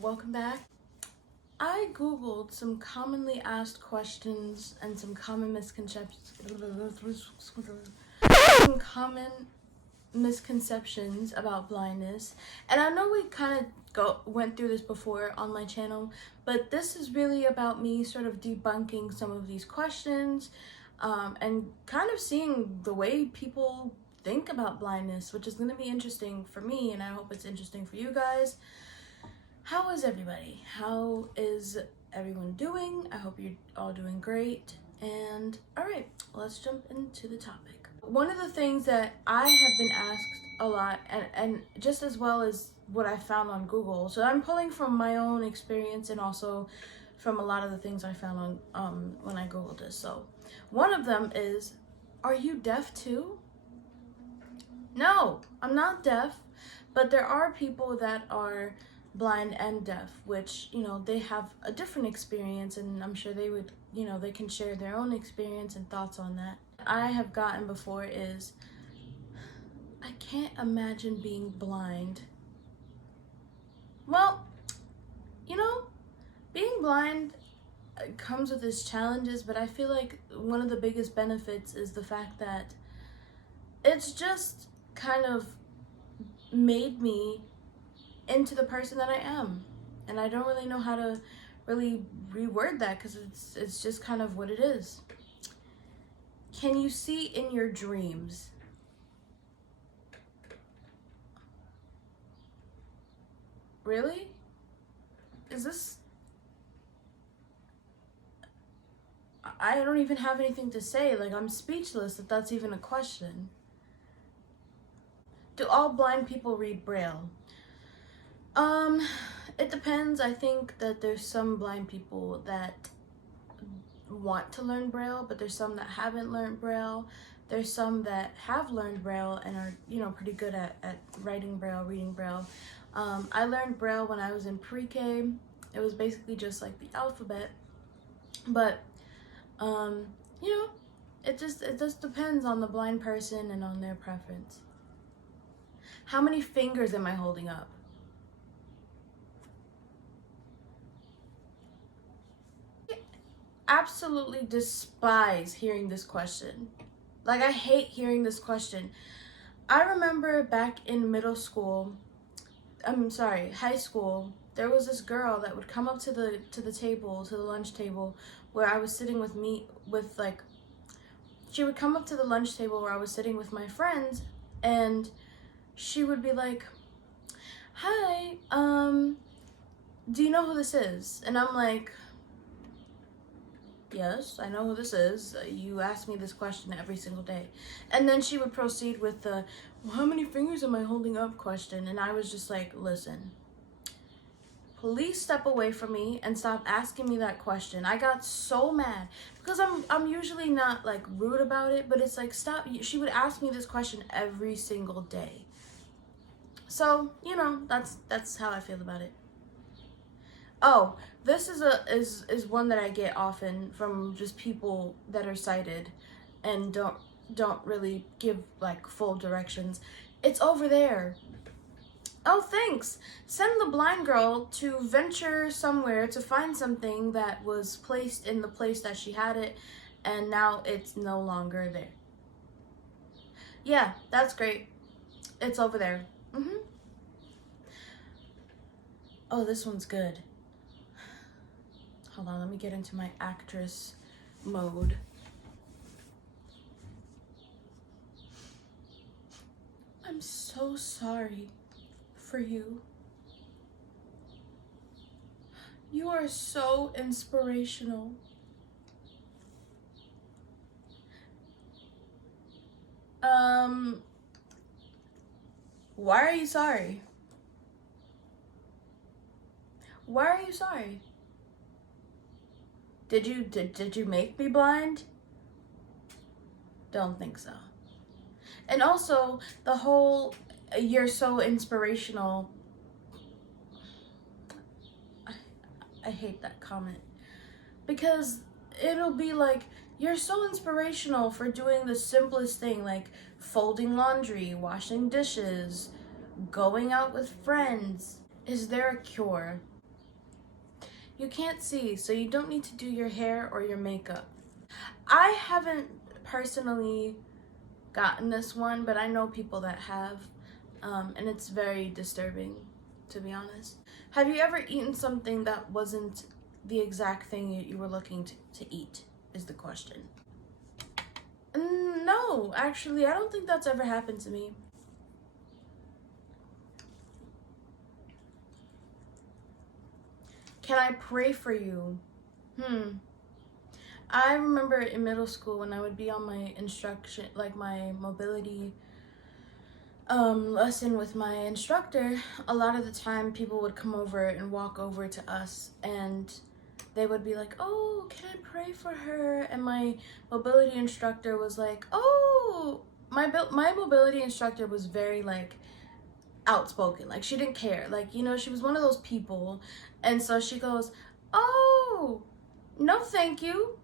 welcome back. I googled some commonly asked questions and some common misconceptions. Some common misconceptions about blindness, and I know we kind of went through this before on my channel, but this is really about me sort of debunking some of these questions, and kind of seeing the way people think about blindness, which is going to be interesting for me, and I hope it's interesting for you guys. How is everybody? How is everyone doing? I hope you're all doing great. And all right, let's jump into the topic. One of the things that I have been asked a lot, and just as well as what I found on Google, so I'm pulling from my own experience and also from a lot of the things I found on when I Googled this. So one of them is, are you deaf too? No, I'm not deaf, but there are people that are blind and deaf, which, you know, they have a different experience, and I'm sure they would, you know, they can share their own experience and thoughts on that. I have gotten before is, I can't imagine being blind. Well, you know, being blind comes with its challenges, but I feel like one of the biggest benefits is the fact that it's just kind of made me into the person that I am, and I don't really know how to really reword that because it's just kind of what it is. Can you see in your dreams? Really? Is this... I don't even have anything to say. Like, I'm speechless if that's even a question. Do all blind people read Braille? It depends. I think that there's some blind people that want to learn Braille, but there's some that haven't learned Braille. There's some that have learned Braille and are, you know, pretty good at writing Braille, reading Braille. I learned Braille when I was in pre-K. It was basically just like the alphabet, but you know, it just depends on the blind person and on their preference. How many fingers am I holding up? Absolutely despise hearing this question. Like, I hate hearing this question. I remember back in middle school, high school, there was this girl that would come up to the table, to the lunch table where I was sitting she would come up to the lunch table where I was sitting with my friends, and she would be like, "Hi, do you know who this is?" And I'm like, "Yes, I know who this is. You ask me this question every single day." And then she would proceed with the, "Well, how many fingers am I holding up?" question. And I was just like, listen, please step away from me and stop asking me that question. I got so mad because I'm usually not like rude about it, but it's like, stop. She would ask me this question every single day. So, you know, that's how I feel about it. Oh, this is one that I get often from just people that are sighted and don't really give like full directions. It's over there. Oh, thanks. Send the blind girl to venture somewhere to find something that was placed in the place that she had it, and now it's no longer there. Yeah, that's great. It's over there. Oh, this one's good. Hold on, let me get into my actress mode. I'm so sorry for you. You are so inspirational. Why are you sorry? Why are you sorry? Did you make me blind? Don't think so. And also, the whole "you're so inspirational," I hate that comment, because it'll be like, you're so inspirational for doing the simplest thing, like folding laundry, washing dishes, going out with friends. Is there a cure? You can't see, so you don't need to do your hair or your makeup. I haven't personally gotten this one, but I know people that have, and it's very disturbing, to be honest. Have you ever eaten something that wasn't the exact thing you were looking to eat, is the question. No, actually, I don't think that's ever happened to me. Can I pray for you? I remember in middle school when I would be on my instruction, like my mobility lesson with my instructor, a lot of the time people would come over and walk over to us and they would be like, oh, can I pray for her? And my mobility instructor was like, oh, my mobility instructor was very like outspoken. Like she didn't care. Like, you know, she was one of those people. And so she goes, oh, no, thank you.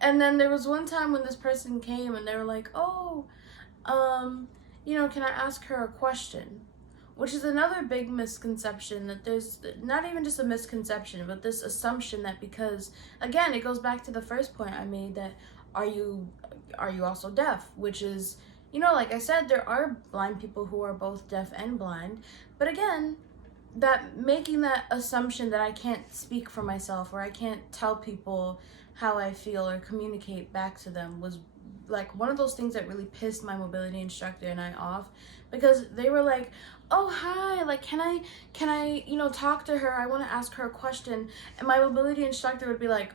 And then there was one time when this person came and they were like, oh, you know, can I ask her a question? Which is another big misconception, that there's not even just a misconception, but this assumption that because, again, it goes back to the first point I made, that are you also deaf? Which is, you know, like I said, there are blind people who are both deaf and blind. But again, that making that assumption that I can't speak for myself or I can't tell people how I feel or communicate back to them was like one of those things that really pissed my mobility instructor and I off, because they were like, oh, hi, like can I you know, talk to her, I want to ask her a question. And my mobility instructor would be like,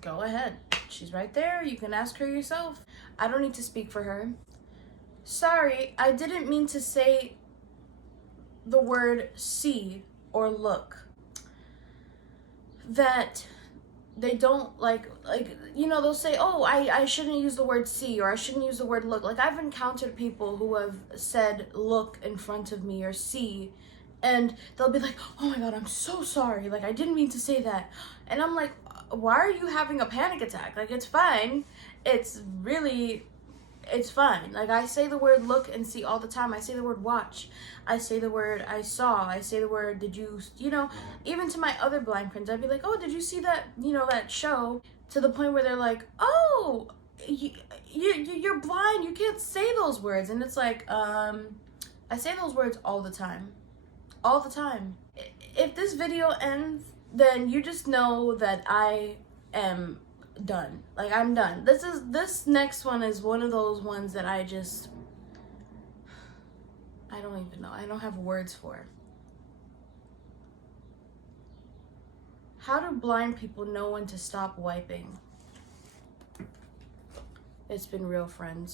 go ahead, she's right there, you can ask her yourself, I don't need to speak for her. Sorry, I didn't mean to say the word see or look. That they don't like, you know, they'll say, oh, I shouldn't use the word see, or I shouldn't use the word look. Like I've encountered people who have said look in front of me or see, and they'll be like, oh my god, I'm so sorry, like I didn't mean to say that. And I'm like, why are you having a panic attack? Like it's fine, it's fine. Like I say the word look and see all the time. I say the word watch. I say the word I saw. I say the word did you, you know, even to my other blind friends, I'd be like, oh, did you see that, you know, that show? To the point where they're like, oh, you're blind, you can't say those words. And it's like, I say those words all the time. All the time. If this video ends, then you just know that I am done. Like I'm done. This next one is one of those ones that I don't even know. I don't have words for. How do blind people know when to stop wiping? It's been real, friends.